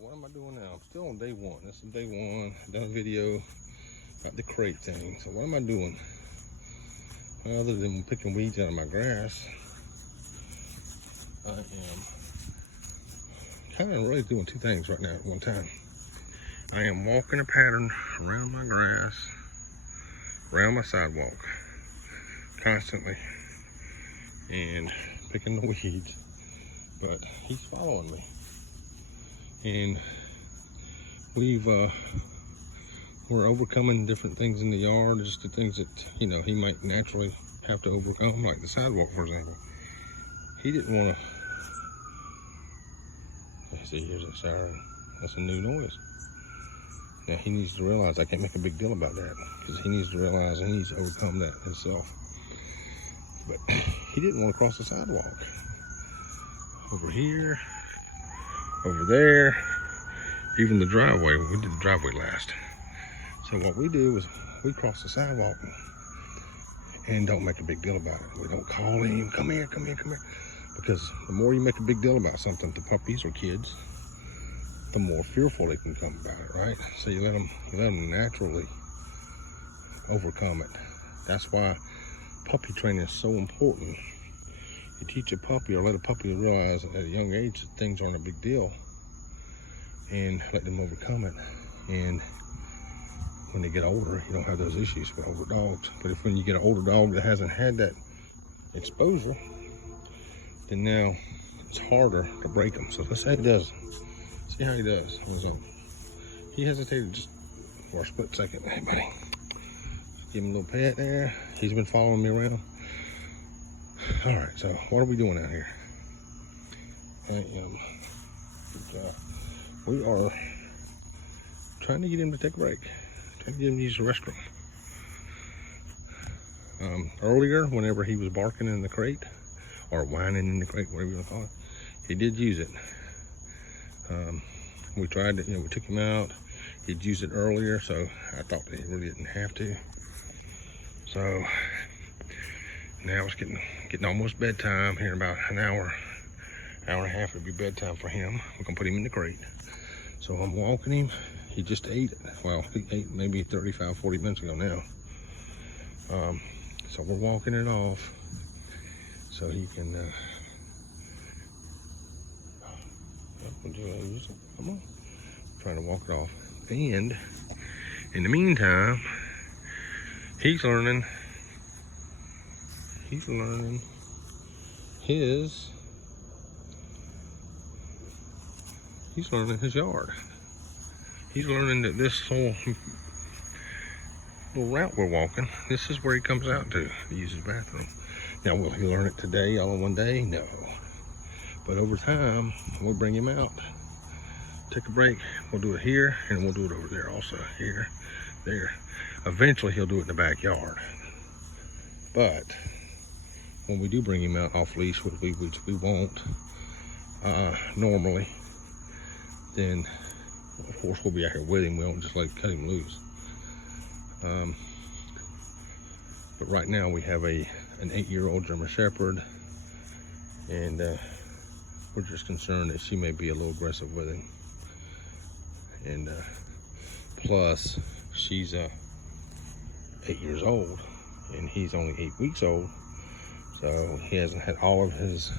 what am I doing now? I'm still on day one. This is day one. I've done a video about the crate thing. So what am I doing? Other than picking weeds out of my grass, I am kind of really doing two things right now at one time. I am walking a pattern around my grass, around my sidewalk, constantly, and picking the weeds. But he's following me, and we're overcoming different things in the yard, just the things that he might naturally have to overcome, like the sidewalk, for example. He didn't want to. See, here's a siren. That's a new noise. Now he needs to realize I can't make a big deal about that, because he needs to realize he needs to overcome that himself. But he didn't want to cross the sidewalk. Over here, over there, even the driveway. We did the driveway last. So what we do is we cross the sidewalk and don't make a big deal about it. We don't call him, come here, come here, come here. Because the more you make a big deal about something to puppies or kids, the more fearful they can come about it, right? So you let them naturally overcome it. That's why puppy training is so important. You teach a puppy or let a puppy realize at a young age that things aren't a big deal, and let them overcome it. And when they get older, you don't have those issues with older dogs. But when you get an older dog that hasn't had that exposure, then now it's harder to break them. So let's say he does. See how he does. He hesitated just for a split second. Hey, buddy. Give him a little pat there. He's been following me around. All right, so what are we doing out here? We are trying to get him to take a break. Trying to get him to use the restroom. Earlier, whenever he was barking in the crate, or whining in the crate, whatever you want to call it, he did use it. We tried to, we took him out. He'd used it earlier, so I thought that he really didn't have to. So now it's getting almost bedtime. Here in about an hour and a half, it'll be bedtime for him. We're gonna put him in the crate. So I'm walking him. He just ate it. Well, he ate maybe 35, 40 minutes ago now. So we're walking it off so he can, come on, trying to walk it off. And in the meantime, he's learning his yard. He's learning that this whole little route we're walking, this is where he comes out to use his bathroom. Now, will he learn it today, all in one day? No. But over time, we'll bring him out, take a break. We'll do it here, and we'll do it over there also. Here, there. Eventually, he'll do it in the backyard. But when we do bring him out off leash, which we won't normally, then of course we'll be out here with him. We won't just cut him loose. But right now we have an 8-year-old German Shepherd, and we're just concerned that she may be a little aggressive with him. And plus, she's 8 years old, and he's only 8 weeks old. So he hasn't had all of his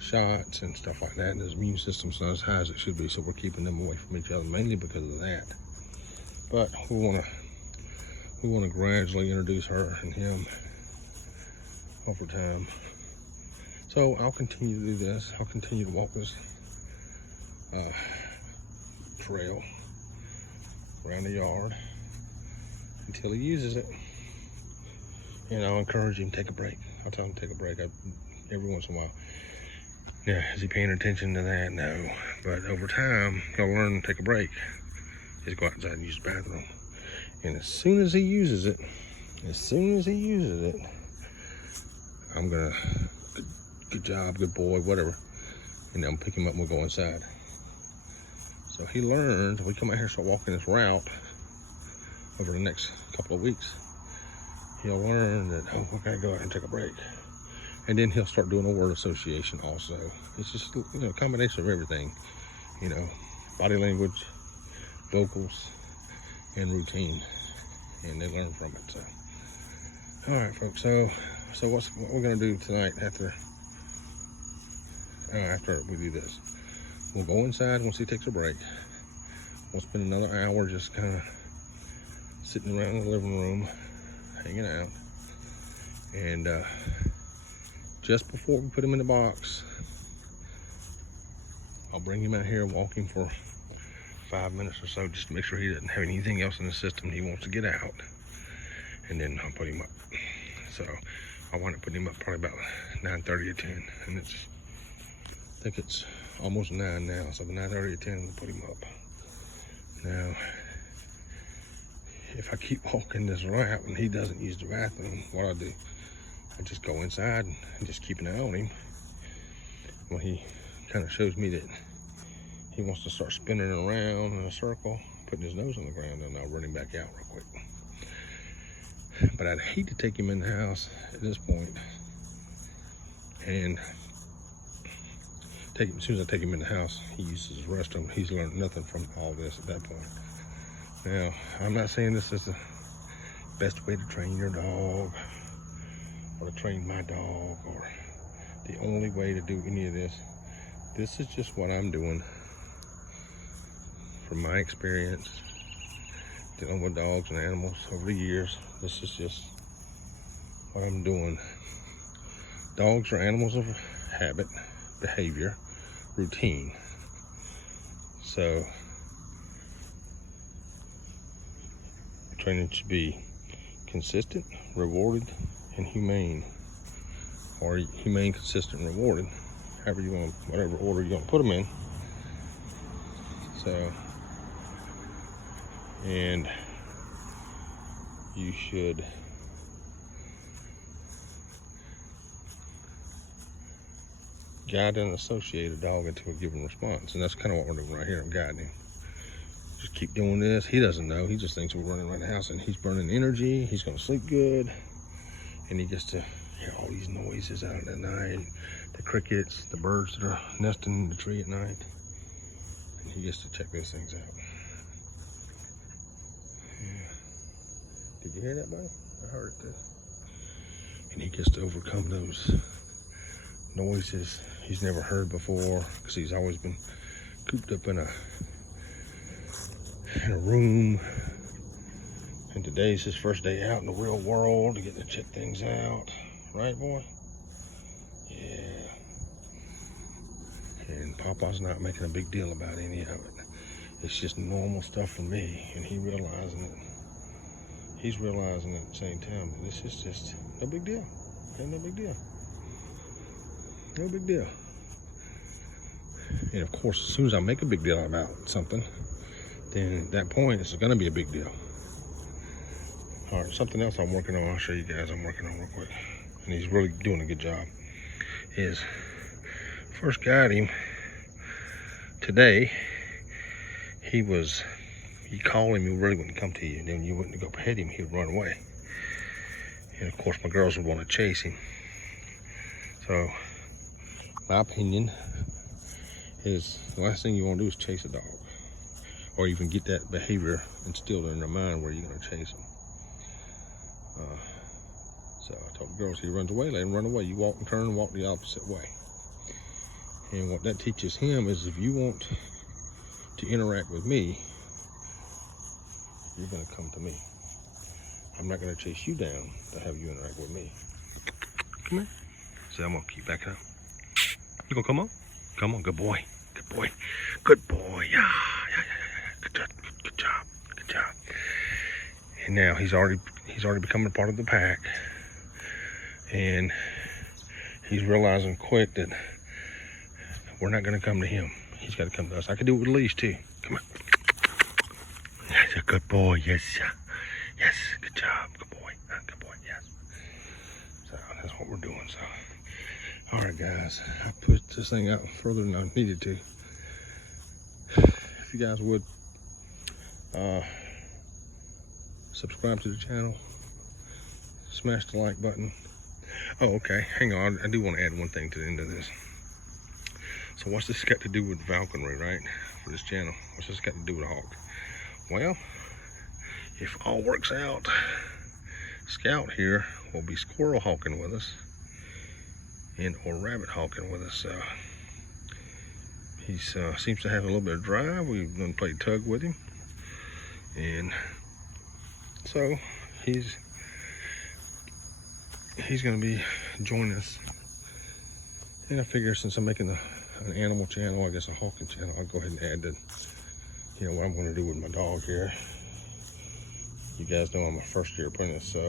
shots and stuff like that, and his immune system's not as high as it should be. So we're keeping them away from each other, mainly because of that. But we want to gradually introduce her and him over time. So I'll continue to do this. I'll continue to walk this trail around the yard until he uses it. And I'll encourage him to take a break. I'll tell him to take a break every once in a while. Yeah, is he paying attention to that? No. But over time, he'll learn to take a break. He'll go outside and use the bathroom. And as soon as he uses it, I'm gonna, good job, good boy, whatever. And I'm pick him up and we'll go inside. So he learned, we come out here and start walking this route over the next couple of weeks. He'll learn that, oh, I gotta go out and take a break. And then he'll start doing a word association also. It's just, you know, a combination of everything, you know, body language, vocals, and routine, and they learn from it. So, all right, folks. So what we're gonna do tonight after we do this, we'll go inside once he takes a break. We'll spend another hour just kind of sitting around in the living room, hanging out, and just before we put him in the box, I'll bring him out here and walk him for 5 minutes or so, just to make sure he doesn't have anything else in the system he wants to get out, and then I'll put him up. So I want to put him up probably about 9:30 or 10, and I think it's almost 9 now, so 9:30 or 10 we'll put him up. Now, if I keep walking this route and he doesn't use the bathroom, what I do, I just go inside and just keep an eye on him. When he kind of shows me that he wants to start spinning around in a circle, putting his nose on the ground, and I'll run him back out real quick. But I'd hate to take him in the house at this point and take him. As soon as I take him in the house, he uses his restroom. He's learned nothing from all this at that point. Now, I'm not saying this is the best way to train your dog or to train my dog or the only way to do any of this. This is just what I'm doing from my experience dealing with dogs and animals over the years. This is just what I'm doing. Dogs are animals of habit, behavior, routine. So training should be consistent, rewarded, and humane. Or humane, consistent, and rewarded. However you want, whatever order you want to put them in. So, and you should guide and associate a dog into a given response. And that's kind of what we're doing right here. I'm guiding him. Just keep doing this. He doesn't know. He just thinks we're running around the house and he's burning energy. He's going to sleep good. And he gets to hear all these noises out at night. The crickets, the birds that are nesting in the tree at night. And he gets to check those things out. Yeah. Did you hear that, buddy? I heard it too. And he gets to overcome those noises he's never heard before, because he's always been cooped up in a room. And today's his first day out in the real world to get to check things out. Right, boy? Yeah. And Papa's not making a big deal about any of it. It's just normal stuff for me, and he's realizing it. He's realizing at the same time that this is just no big deal. Ain't no big deal. No big deal. And of course, as soon as I make a big deal about something, then at that point, it's going to be a big deal. All right, something else I'm working on, I'll show you guys I'm working on real quick. And he's really doing a good job. Is first got him today, he called him, he really wouldn't come to you. And then you wouldn't go pet him, he would run away. And of course, my girls would want to chase him. So, my opinion is the last thing you want to do is chase a dog. Or even get that behavior instilled in their mind where you're going to chase them. So I told the girls, he runs away, let him run away. You walk and turn and walk the opposite way. And what that teaches him is if you want to interact with me, you're going to come to me. I'm not going to chase you down to have you interact with me. Come here. So I'm going to keep backing up. You going to come on? Come on, good boy. Good boy. Good boy. Yeah. Good job. Good job. Good job. And now he's already becoming a part of the pack. And he's realizing quick that we're not going to come to him. He's got to come to us. I could do it with a leash too. Come on. That's a good boy. Yes. Yes. Good job. Good boy. Good boy. Yes. So that's what we're doing. So, all right, guys. I pushed this thing out further than I needed to. If you guys would subscribe to the channel, smash the like button. Oh, okay. Hang on. I do want to add one thing to the end of this. So what's this got to do with falconry, right? For this channel. What's this got to do with a hawk? Well, if all works out, Scout here will be squirrel hawking with us and or rabbit hawking with us. He seems to have a little bit of drive. We've done played tug with him, and so he's going to be joining us. And I figure since I'm making an animal channel, I guess a hawking channel, I'll go ahead and add what I'm going to do with my dog here. You guys know I'm a first-year apprentice, so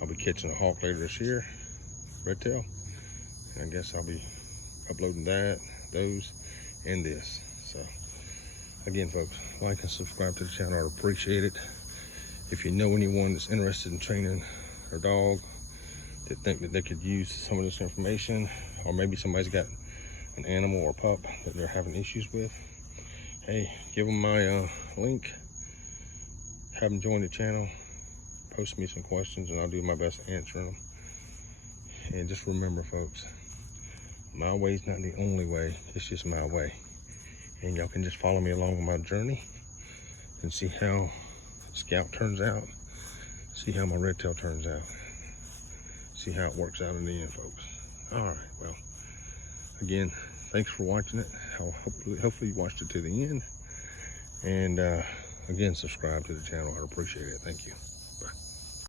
I'll be catching a hawk later this year, red tail, and I guess I'll be uploading those, and this. So again, folks, like and subscribe to the channel. I'd appreciate it. If you know anyone that's interested in training their dog, that think that they could use some of this information, or maybe somebody's got an animal or pup that they're having issues with, hey, give them my link, have them join the channel, post me some questions, and I'll do my best answering them. And just remember, folks, my way's not the only way, it's just my way. And y'all can just follow me along my journey and see how Scout turns out, see how my red tail turns out, see how it works out in the end, folks. All right, well, again, thanks for watching it. Hopefully you watched it to the end. And again, subscribe to the channel. I appreciate it. Thank you.